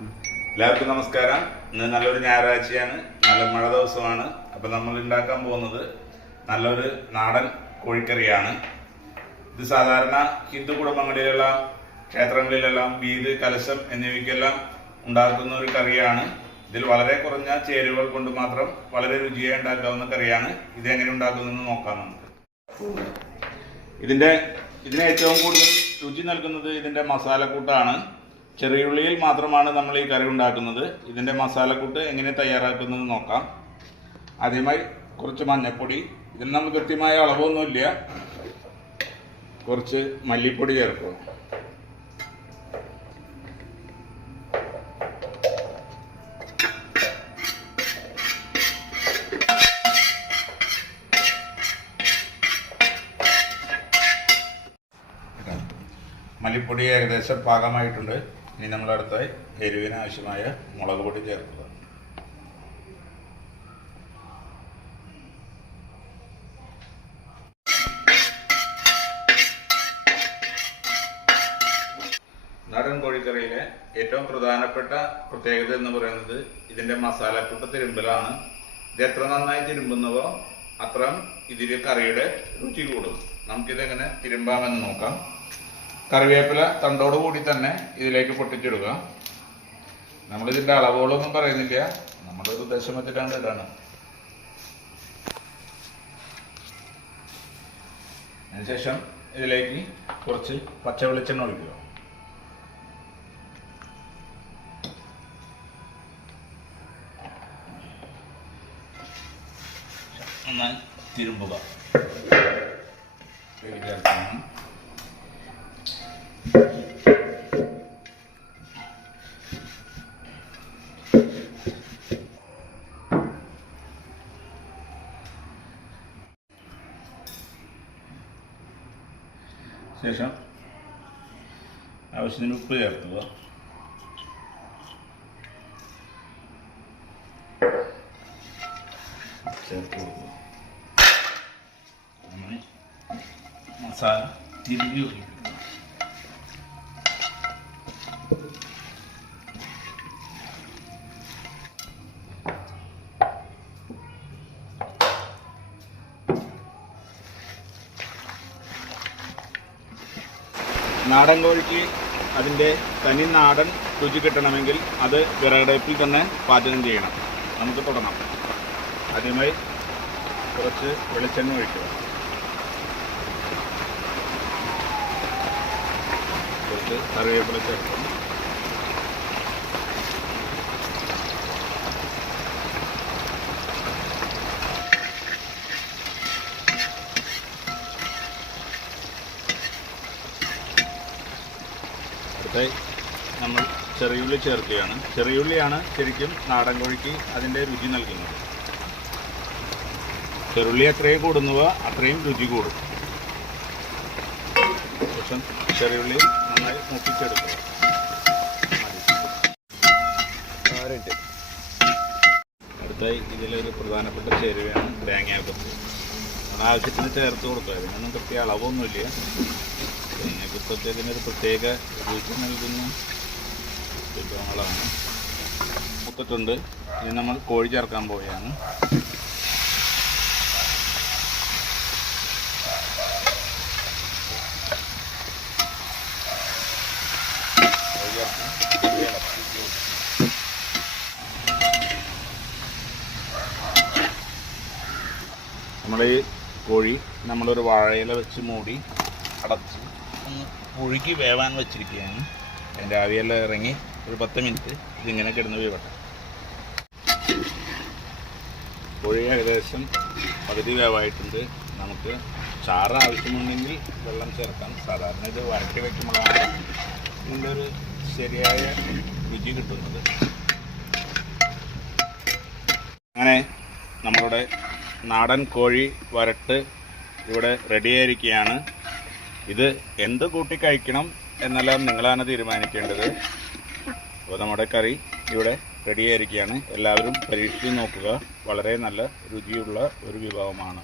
എല്ലാവർക്കും നമസ്കാരം. ഇന്ന് നല്ലൊരു ഞായറാഴ്ചയാണ്, നല്ല മഴ ദിവസമാണ്. അപ്പം നമ്മൾ ഉണ്ടാക്കാൻ പോകുന്നത് നല്ലൊരു നാടൻ കോഴിക്കറിയാണ്. ഇത് സാധാരണ ഹിന്ദു കുടുംബങ്ങളിലെല്ലാം ക്ഷേത്രങ്ങളിലെല്ലാം വീട്, കലശം എന്നിവയ്ക്കെല്ലാം ഉണ്ടാക്കുന്ന ഒരു കറിയാണ്. ഇതിൽ വളരെ കുറഞ്ഞ ചേരുവകൾ കൊണ്ട് മാത്രം വളരെ രുചിയായി ഉണ്ടാക്കാവുന്ന കറിയാണ്. ഇത് എങ്ങനെ ഉണ്ടാക്കുന്നതെന്ന് നോക്കാം നമുക്ക്. ഇതിന് ഏറ്റവും കൂടുതൽ രുചി നൽകുന്നത് ഇതിൻ്റെ മസാലക്കൂട്ടാണ്. ചെറിയുള്ളിയിൽ മാത്രമാണ് നമ്മൾ ഈ കറി ഉണ്ടാക്കുന്നത്. ഇതിൻ്റെ മസാലക്കൂട്ട് എങ്ങനെ തയ്യാറാക്കുന്നത് നോക്കാം. ആദ്യമായി കുറച്ച് മഞ്ഞൾപ്പൊടി, ഇതിന് നമ്മൾ കൃത്യമായ അളവൊന്നുമില്ല. കുറച്ച് മല്ലിപ്പൊടി ചേർക്കുക. മല്ലിപ്പൊടി ഏകദേശം പാകമായിട്ടുണ്ട്. ഇനി നമ്മൾ അടുത്തായി എരിവിന് ആവശ്യമായ മുളക് പൊടി ചേർക്കുക. നാടൻ കോഴിക്കറിയിലെ ഏറ്റവും പ്രധാനപ്പെട്ട പ്രത്യേകത എന്ന് പറയുന്നത് ഇതിൻ്റെ മസാലക്കൂട്ട് തിരുമ്പലാണ്. ഇത് എത്ര നന്നായി തിരുമ്പുന്നവോ അത്രയും ഇതിൽ കറിയുടെ രുചി കൂടും. നമുക്കിതെങ്ങനെ തിരുമ്പാമെന്ന് നോക്കാം. കറിവേപ്പില തണ്ടോടുകൂടി തന്നെ ഇതിലേക്ക് പൊട്ടിച്ചിടുക. നമ്മളിതിൻ്റെ അളവുകളൊന്നും പറയുന്നില്ല, നമ്മുടെ ഒരു ഉദ്ദേശം വെച്ചിട്ടാണ് ഇടാണ്. അതിനുശേഷം ഇതിലേക്ക് കുറച്ച് പച്ച വെളിച്ചെണ്ണ ഒഴിക്കുക. നന്നായി തിരുമ്പുക. ശേഷം ആവശ്യത്തിന് ഉപ്പ് ചേർക്കുക. ചേർത്ത് കൊടുക്കുക. മസാല തിരികെ ഒഴിക്കുക. നാടൻ കോഴിക്ക് അതിൻ്റെ തനി നാടൻ രുചി കിട്ടണമെങ്കിൽ അത് വിറകടുപ്പിൽ തന്നെ പാചകം ചെയ്യണം. നമുക്ക് തുടങ്ങാം. ആദ്യമായി കുറച്ച് വെളിച്ചെണ്ണ ഒഴിക്കുക. കുറച്ച് കറിവേപ്പില ചേർക്കുക. നമ്മൾ ചെറിയുള്ളി ചേർക്കുകയാണ്. ചെറിയുള്ളിയാണ് ശരിക്കും നാടൻ കോഴിക്ക് അതിൻ്റെ രുചി നൽകുന്നത്. ചെറുള്ളി എത്രയും കൂടുന്നുവോ അത്രയും രുചി കൂടും. ശേഷം ചെറിയുള്ളി നന്നായി മുപ്പിച്ചെടുക്കുക. അടുത്തായി ഇതിലൊരു പ്രധാനപ്പെട്ട ചേരുവയാണ് തേങ്ങാക്കൊത്ത്. ആവശ്യത്തിന് ചേർത്ത് കൊടുക്കുക. ഇതിനൊന്നും കൃത്യ അളവൊന്നുമില്ല. തേങ്ങാക്കൊത്തൊക്കെ ഒരു പ്രത്യേക രുചി നൽകുന്ന വിഭവങ്ങളാണ്. മുക്കത്തുണ്ട്. ഇനി നമ്മൾ കോഴി ചേർക്കാൻ പോവുകയാണ്. നമ്മൾ ഈ കോഴി നമ്മളൊരു വാഴയില വെച്ച് മൂടി അടച്ച് ഒന്ന് പുഴുക്കി വേവാൻ വെച്ചിരിക്കുകയാണ്. അതിൻ്റെ ആവിയെല്ലാം ഇറങ്ങി ഒരു 10 മിനിറ്റ് ഇതിങ്ങനെ കിടന്ന് വേവട്ടെ. കോഴി ഏകദേശം പകുതി വേവായിട്ടുണ്ട്. നമുക്ക് ചാറ് ആവശ്യമുണ്ടെങ്കിൽ വെള്ളം ചേർക്കാം. സാധാരണ ഇത് വരട്ടി വയ്ക്കുമ്പോഴാണ് ഇതിൻ്റെ ഒരു ശരിയായ രുചി കിട്ടുന്നത്. അങ്ങനെ നമ്മളുടെ നാടൻ കോഴി വരട്ട് ഇവിടെ റെഡിയായിരിക്കുകയാണ്. ഇത് എന്ത് കൂട്ടി കഴിക്കണം എന്നെല്ലാം നിങ്ങളാണ് തീരുമാനിക്കേണ്ടത്. അപ്പോൾ നമ്മുടെ കറി ഇവിടെ റെഡിയായിരിക്കുകയാണ്. എല്ലാവരും പരീക്ഷിച്ച് നോക്കുക. വളരെ നല്ല രുചിയുള്ള ഒരു വിഭവമാണ്.